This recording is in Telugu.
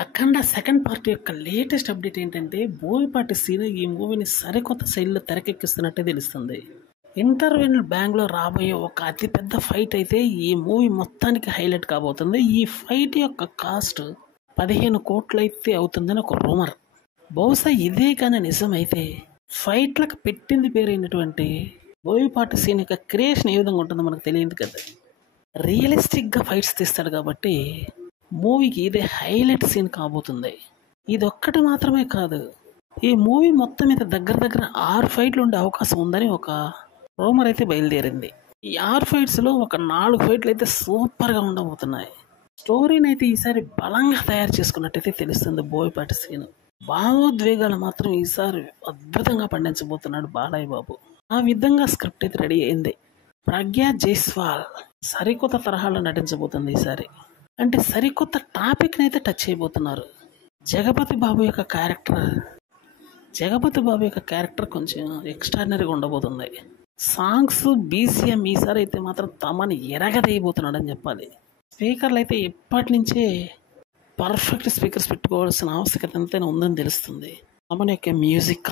అఖండ సెకండ్ పార్ట్ యొక్క లేటెస్ట్ అప్డేట్ ఏంటంటే బోయపాటి సీను ఈ మూవీని సరికొత్త శైలిలో తెరకెక్కిస్తున్నట్టే తెలుస్తుంది. ఇంటర్వెల్ బ్యాంగ్లో రాబోయే ఒక అతిపెద్ద ఫైట్ అయితే ఈ మూవీ మొత్తానికి హైలైట్ కాబోతుంది. ఈ ఫైట్ యొక్క కాస్ట్ 15 కోట్లు అయితే అవుతుందని ఒక రూమర్. బహుశా ఇదే కానీ నిజమైతే ఫైట్లకు పెట్టింది పేరైనటువంటి బోయపాటి సీన్ యొక్క క్రియేషన్ ఏ విధంగా ఉంటుందో మనకు తెలియదు కదా. రియలిస్టిక్గా ఫైట్స్ తీస్తాడు కాబట్టి మూవీకి ఇదే హైలైట్ సీన్ కాబోతుంది. ఇది ఒక్కటి మాత్రమే కాదు, ఈ మూవీ మొత్తం మీద దగ్గర 6 ఫైట్లు ఉండే అవకాశం ఉందని ఒక రూమర్ అయితే బయలుదేరింది. ఈ 6 ఫైట్స్లో ఒక 4 ఫైట్లు అయితే సూపర్గా ఉండబోతున్నాయి. స్టోరీని అయితే ఈసారి బలంగా తయారు చేసుకున్నట్టయితే తెలుస్తుంది బోయపాటి సీను. భావోద్వేగాలు మాత్రం ఈసారి అద్భుతంగా పండించబోతున్నాడు బాలయ్య బాబు. ఆ విధంగా స్క్రిప్ట్ అయితే రెడీ అయింది. ప్రజ్ఞా జైస్వాల్ సరికొత్త తరహాలో నటించబోతుంది ఈసారి. అంటే సరికొత్త టాపిక్ని అయితే టచ్ చేయబోతున్నారు. జగపతి బాబు యొక్క క్యారెక్టర్ కొంచెం ఎక్స్ట్రాడినరీగా ఉండబోతుంది. సాంగ్స్ బీజిఎం ఈసారి అయితే మాత్రం తమని ఎరగదేయబోతున్నాడు అని చెప్పాలి. స్పీకర్లు అయితే ఎప్పటి నుంచే పర్ఫెక్ట్ స్పీకర్స్ పెట్టుకోవాల్సిన ఆవశ్యకత ఎంతైనా ఉందని తెలుస్తుంది. తమన్ యొక్క మ్యూజిక్